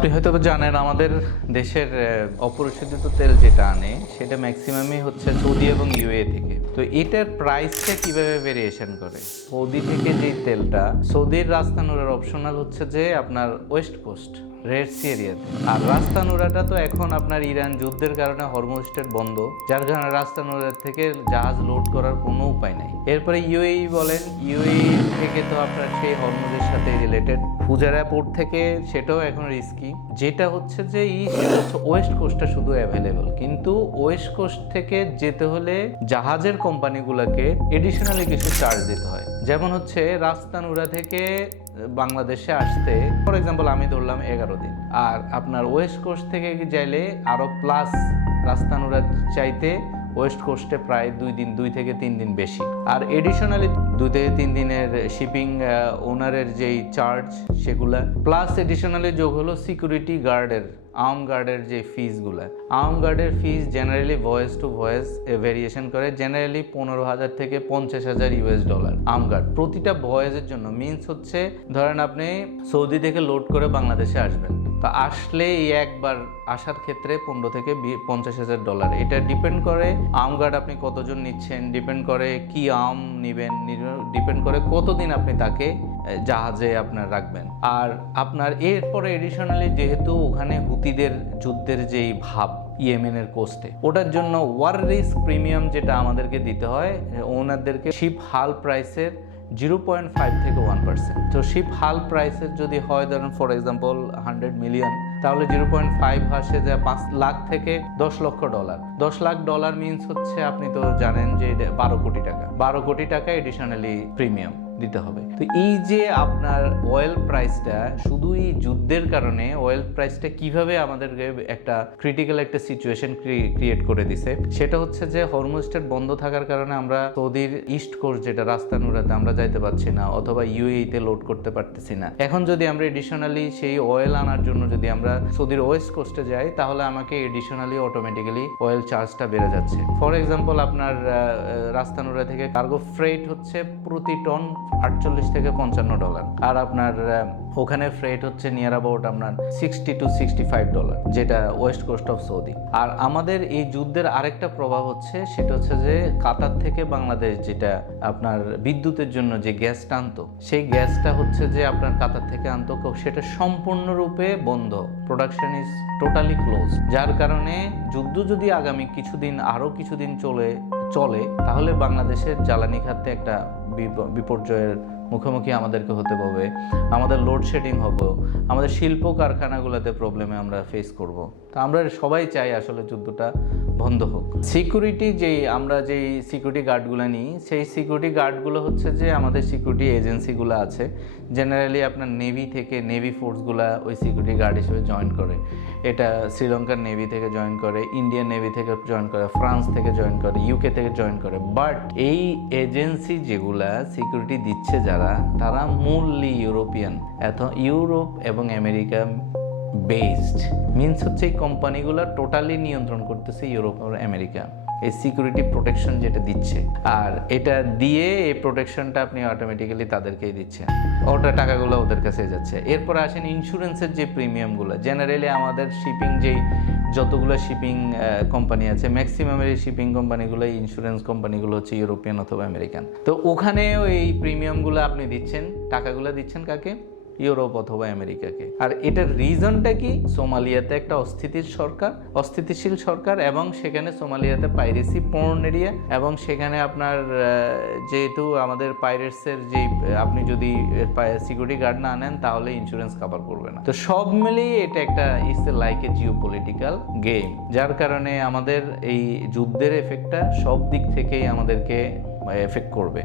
আপনি হয়তো জানেন আমাদের দেশের অপরিশোধিত তেল যেটা আনে সেটা ম্যাক্সিমামই হচ্ছে সৌদি এবং ইউএ থেকে। তো এটার প্রাইসটা কিভাবে ভেরিয়েশন করে? সৌদি থেকে যেই তেলটা, সৌদির রাস্তানুরার অপশনাল হচ্ছে যে আপনার ওয়েস্ট কোস্ট রেড সি এরিয়াতে, আর রাস্তানুরাটা তো এখন আপনার ইরান যুদ্ধের কারণে হরমুজ স্ট্রেট বন্ধ, যার কারণে রাস্তানুরার থেকে জাহাজ লোড করার কোনো উপায় নাই। এরপরে ইউএই বলেন, ইউএই থেকে তো আপনার সেই হরমুজের সাথে রিলেটেড ফুজারা পোর্ট থেকে সেটাও এখন রিস্কি। যেটা হচ্ছে যে ওয়েস্ট কোস্টটা শুধু অ্যাভেলেবল, কিন্তু ওয়েস্ট কোস্ট থেকে যেতে হলে জাহাজের কোম্পানিগুলোকে এডিশনালি কিছু চার্জ দিতে হয়। যেমন হচ্ছে রাস্তানুরা থেকে বাংলাদেশে আসতে ফর এক্সাম্পল আমি ধরলাম 11 দিন, আর আপনার ওয়েস্ট কোস্ট থেকে যাইলে আরো প্লাস রাস্তানুরা চাইতে ওয়েস্ট কোস্টে প্রায় 2 থেকে 3 দিন বেশি, আর এডিশনালি 2 থেকে 3 দিনের শিপিং ওনারের যেই চার্জ সেগুলা প্লাস এডিশনালি যোগ হলো সিকিউরিটি গার্ডের আর্ম গার্ডের যে ফিজগুলো। আর্ম গার্ডের fees generally voice to voice variation করে, জেনারেলি 15,000 থেকে 50,000 ইউএস ডলার আর্ম গার্ড প্রতিটা ভয়েসের জন্য। মিনস হচ্ছে ধরেন আপনি সৌদি থেকে লোড করে বাংলাদেশে আসবেন, তো আসলে এই একবার আসার ক্ষেত্রে 15 থেকে 50,000 ডলার। এটা ডিপেন্ড করে আর্ম গার্ড আপনি কতজন নিচ্ছেন, ডিপেন্ড করে কি আর্ম নেবেন, ডিপেন্ড করে কতদিন আপনি তাকে জাহাজে আপনার রাখবেন। আর আপনার এরপরে এডিশনালি যেহেতু ওখানে হুতিদের যুদ্ধের যেই ভাব ইয়েমেনের কোস্টে, ওটার জন্য ওয়ার রিস্ক প্রিমিয়াম যেটা আমাদেরকে দিতে হয় ওনাদেরকে শিপ হাল প্রাইসের 0.5 থেকে 1%। তো শিপ হাল প্রাইসের যদি হয় ধরেন ফর এক্সাম্পল 100 মিলিয়ন, তাহলে 0.5 আসে যে 5 লাখ থেকে 10 লক্ষ ডলার। 10 লাখ ডলার মিনস হচ্ছে আপনি তো জানেন যে 12 কোটি টাকা। 12 কোটি টাকা এডিশনালি প্রিমিয়াম দিতে হবে। তো এই যে আপনার অয়েল প্রাইসটা, শুধু এই যুদ্ধের কারণে অয়েল প্রাইসটা কিভাবে আমাদেরকে একটা ক্রিটিক্যাল একটা সিচুয়েশন ক্রিয়েট করে দিছে, সেটা হচ্ছে যে হরমুজ স্ট্রেট বন্ধ থাকার কারণে আমরা সৌদির ইস্ট কোস্ট যেটা রাস্তানুরাতে আমরা যাইতে পারছি না, অথবা ইউএইতে লোড করতে পারতেছি না। এখন যদি আমরা এডিশনালি সেই অয়েল আনার জন্য যদি আমরা সৌদির ওয়েস্ট কোস্টে যাই, তাহলে আমাকে এডিশনালি অটোমেটিক্যালি অয়েল চার্জটা বেড়ে যাচ্ছে। ফর এক্সাম্পল আপনার রাস্তানুরা থেকে কার্গো ফ্রেট হচ্ছে প্রতি টন 48 থেকে 55 ডলার, আর আপনার ওখানে ফ্রেট হচ্ছে নিয়ার অ্যাবাউট আপনার 60 to 65 ডলার, যেটা ওয়েস্ট কোস্ট অফ সৌদি। আর আমাদের এই যুদ্ধের আরেকটা প্রভাব হচ্ছে সেটা হচ্ছে যে কাতার থেকে বাংলাদেশ যেটা আপনার বিদ্যুতের জন্য যে গ্যাসটা আনতো, সেই গ্যাসটা হচ্ছে যে আপনার কাতার থেকে আনতো, সেটা সম্পূর্ণরূপে বন্ধ, প্রোডাকশন ইজ টোটালি ক্লোজ। যার কারণে যুদ্ধ যদি আগামী কিছুদিন আরো কিছুদিন চলে তাহলে বাংলাদেশের জ্বালানি খাতে একটা বিপর্যয়ের মুখোমুখি আমাদেরকে হতে হবে। আমাদের লোডশেডিং হবে, আমাদের শিল্প কারখানাগুলোতে প্রবলেমে আমরা ফেস করব। তো আমরা সবাই চাই আসলে যুদ্ধটা বন্ধ হোক। সিকিউরিটি আমরা যেই সিকিউরিটি গার্ডগুলো নিই, সেই সিকিউরিটি গার্ডগুলো হচ্ছে যে আমাদের সিকিউরিটি এজেন্সিগুলো আছে, জেনারেলি আপনার নেভি থেকে নেভি ফোর্সগুলো ওই সিকিউরিটি গার্ড হিসেবে জয়েন করে। এটা শ্রীলঙ্কার নেভি থেকে জয়েন করে, ইন্ডিয়ান নেভি থেকে জয়েন করে, ফ্রান্স থেকে জয়েন করে, ইউকে থেকে জয়েন করে। বাট এই এজেন্সি যেগুলা সিকিউরিটি দিচ্ছে তারা মূললি ইউরোপিয়ান, ইউরোপ এবং আমেরিকা বেসড। মিনস হচ্ছে এই কোম্পানিগুলো টোটালি নিয়ন্ত্রণ করতেছে ইউরোপ আর আমেরিকা এই সিকিউরিটি প্রোটেকশন যেটা দিচ্ছে, আর এটা দিয়ে এই প্রোটেকশনটা আপনি অটোমেটিক্যালি তাদেরকেই দিচ্ছেন, ওটা টাকাগুলো ওদের কাছে যাচ্ছে। এরপর আসেন ইন্স্যুরেন্সের যে প্রিমিয়ামগুলো। জেনারেলি আমাদের শিপিং যতগুলো শিপিং কোম্পানি আছে, ম্যাক্সিমামের এই শিপিং কোম্পানিগুলো, ইন্স্যুরেন্স কোম্পানিগুলো হচ্ছে ইউরোপিয়ান অথবা আমেরিকান। তো ওখানেও এই প্রিমিয়ামগুলো আপনি দিচ্ছেন, টাকাগুলো দিচ্ছেন কাকে? ইউরোপ অথবা আমেরিকাকে। আর এটার রিজনটা কি? সোমালিয়াতে একটা অস্থিতিশীল সরকার, এবং সেখানে সোমালিয়াতে পাইরেসি পর্ন এরিয়া, এবং সেখানে আপনার যেহেতু আমাদের পাইরেটসের আপনি যদি সিকিউরিটি গার্ড না আনেন তাহলে ইন্স্যুরেন্স কভার করবে না। তো সব মিলিয়ে এটা একটা it's like a geopolitical game, যার কারণে আমাদের এই যুদ্ধের এফেক্টটা সব দিক থেকেই আমাদেরকে এফেক্ট করবে।